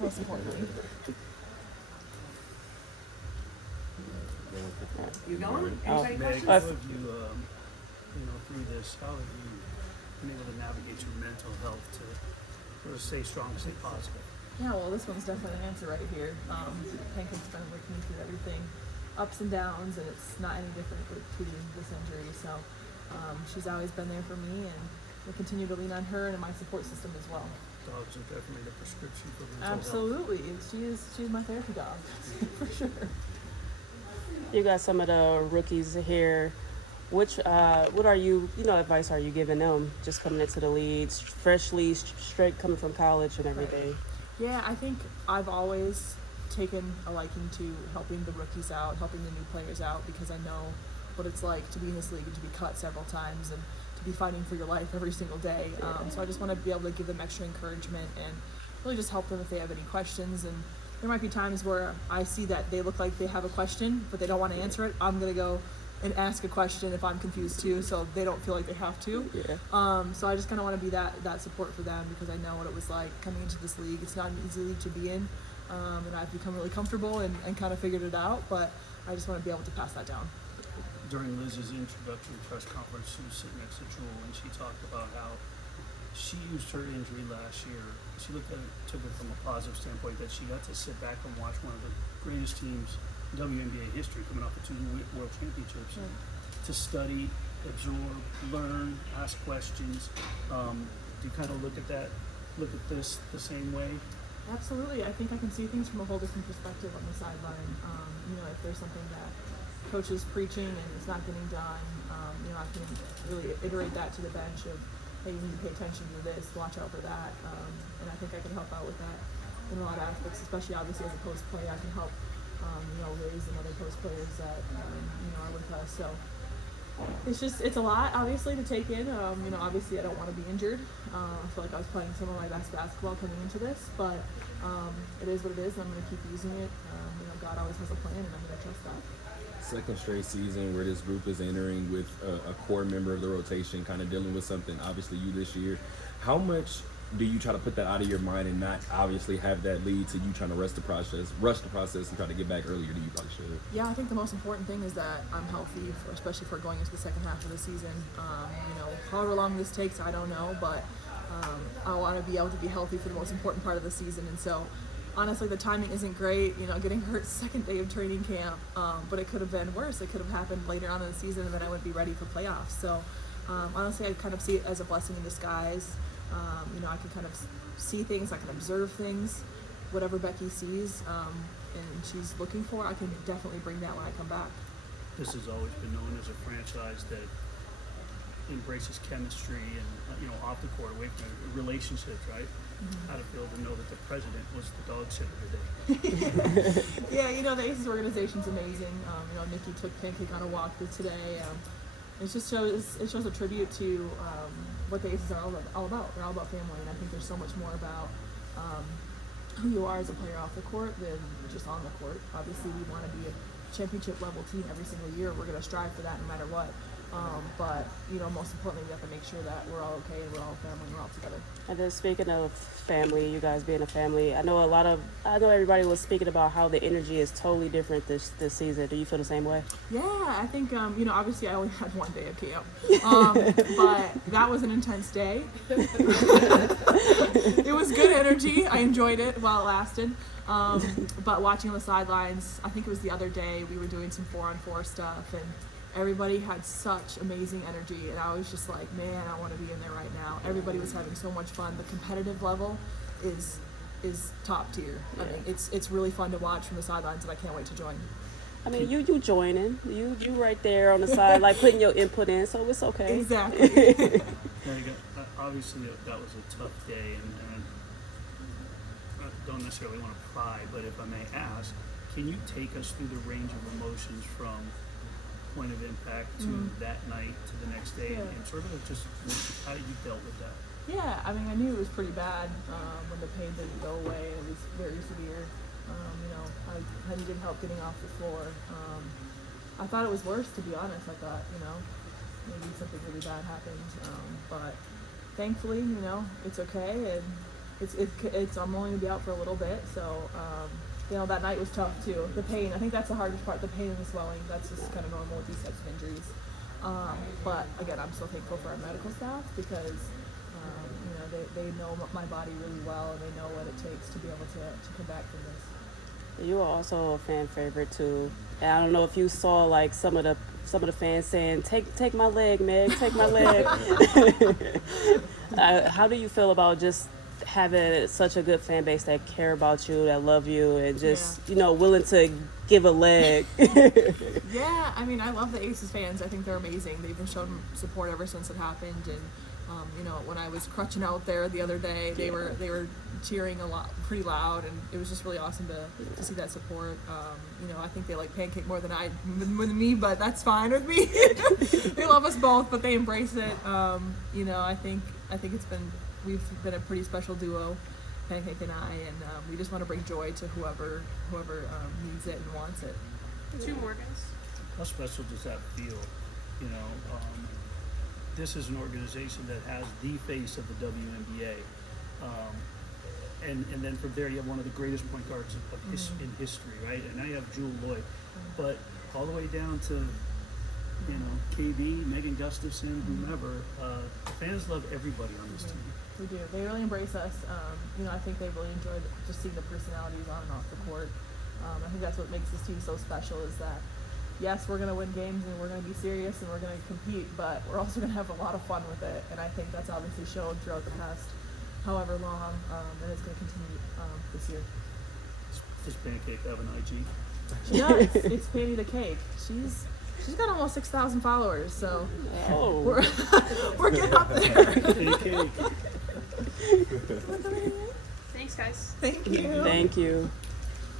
Most importantly. You going? Anybody questions? Meg, how have you, through this, how have you been able to navigate your mental health to sort of stay strong, stay positive? Yeah, well, this one's definitely an answer right here. Pancake's been with me through everything, ups and downs, and it's not any different to this injury. So she's always been there for me, and we'll continue to lean on her and my support system as well. Dogs are definitely the prescription for mental health. Absolutely, she's my therapy dog for sure. You got some of the rookies here. What are you, advice are you giving them just coming into the league, freshly, straight coming from college and everything? Yeah, I think I've always taken a liking to helping the rookies out, helping the new players out, because I know what it's like to be in this league and to be cut several times and to be fighting for your life every single day. So I just want to be able to give them extra encouragement and really just help them if they have any questions. And there might be times where I see that they look like they have a question, but they don't want to answer it. I'm going to go and ask a question if I'm confused too, so they don't feel like they have to. Yeah. So I just kind of want to be that support for them, because I know what it was like coming into this league. It's not an easy league to be in, and I've become really comfortable and kind of figured it out, but I just want to be able to pass that down. During Liz's introductory press conference, she was sitting next to Jewel, and she talked about how she used her injury last year. She took it from a positive standpoint, that she got to sit back and watch one of the greatest teams in WNBA history, coming off of 2 world championships, to study, absorb, learn, ask questions. Do you kind of look at this the same way? Absolutely. I think I can see things from a whole different perspective on the sideline. If there's something that coach is preaching and it's not getting done, I can really iterate that to the bench of, hey, you need to pay attention to this, watch out for that. And I think I can help out with that in a lot of aspects, especially obviously as a post player. I can help, raise and other post players that, are with us. So it's a lot, obviously, to take in. Obviously I don't want to be injured. I feel like I was playing some of my best basketball coming into this, but it is what it is, and I'm going to keep using it. God always has a plan, and I'm going to trust that. Second straight season where this group is entering with a core member of the rotation, kind of dealing with something, obviously you this year. How much do you try to put that out of your mind and not obviously have that lead to you trying to rush the process and try to get back earlier than you probably should? Yeah, I think the most important thing is that I'm healthy, especially for going into the second half of the season. However long this takes, I don't know, but I want to be able to be healthy for the most important part of the season. And so honestly, the timing isn't great, getting hurt second day of training camp, but it could have been worse. It could have happened later on in the season, and then I wouldn't be ready for playoffs. So honestly, I kind of see it as a blessing in disguise. I can kind of see things, I can observe things, whatever Becky sees and she's looking for, I can definitely bring that when I come back. This has always been known as a franchise that embraces chemistry and, off the court, away from relationships, right? Mm-hmm. How to feel to know that the president was the dog sitter today. Yeah, the Aces organization's amazing. Nikki took Pancake on a walk today. It shows a tribute to what the Aces are all about. They're all about family, and I think there's so much more about who you are as a player off the court than just on the court. Obviously, we want to be a championship level team every single year. We're going to strive for that no matter what. But most importantly, we have to make sure that we're all okay and we're all family and we're all together. And then speaking of family, you guys being a family, I know everybody was speaking about how the energy is totally different this season. Do you feel the same way? Yeah, I think, obviously I only had 1 day of camp, but that was an intense day. It was good energy. I enjoyed it while it lasted. But watching on the sidelines, I think it was the other day, we were doing some 4-on-4 stuff, and everybody had such amazing energy, and I was just like, man, I want to be in there right now. Everybody was having so much fun. The competitive level is top tier. Yeah. I mean, it's really fun to watch from the sidelines, and I can't wait to join. I mean, you joining, you right there on the side, like putting your input in, so it's okay. Exactly. Obviously, that was a tough day, and I don't necessarily want to pry, but if I may ask, can you take us through the range of emotions from point of impact to that night to the next day, and sort of just how you dealt with that? Yeah, I mean, I knew it was pretty bad when the pain didn't go away, and it was very severe. I needed help getting off the floor. I thought it was worse, to be honest. I thought, you know, maybe something really bad happened, but thankfully, you know, it's okay, and it's I'm only gonna be out for a little bit, so you know, that night was tough too. The pain, I think that's the hardest part, the pain and the swelling. That's just kind of normal with these types of injuries. But again, I'm so thankful for our medical staff because you know, they know my body really well, and they know what it takes to be able to come back from this. You are also a fan favorite too. And I don't know if you saw like some of the fans saying, "Take my leg, Meg, take my leg." How do you feel about just having such a good fan base that care about you, that love you, and just you know, willing to give a leg? Yeah, I mean, I love the Aces fans. I think they're amazing. They've been showing support ever since it happened, and you know, when I was crutching out there the other day, they were cheering a lot, pretty loud, and it was just really awesome to see that support. You know, I think they like Pancake more than me, but that's fine with me. They love us both, but they embrace it. You know, I think we've been a pretty special duo, Pancake and I, and we just want to bring joy to whoever needs it and wants it. 2 more guys. How special does that feel? You know, this is an organization that has the face of the WNBA. And then from there, you have one of the greatest point guards in history, right? And now you have Jewel Lloyd. But all the way down to, you know, KB, Megan Gustafson, whomever, fans love everybody on this team. We do. They really embrace us. You know, I think they really enjoyed just seeing the personalities on and off the court. I think that's what makes this team so special is that, yes, we're going to win games and we're going to be serious and we're going to compete, but we're also going to have a lot of fun with it. And I think that's obviously shown throughout the past however long, and it's going to continue this year. Does Pancake have an IG? She does. It's Panny the Cake. She's got almost 6,000 followers, so we're getting up there. Pancake. Thanks, guys. Thank you. Thank you.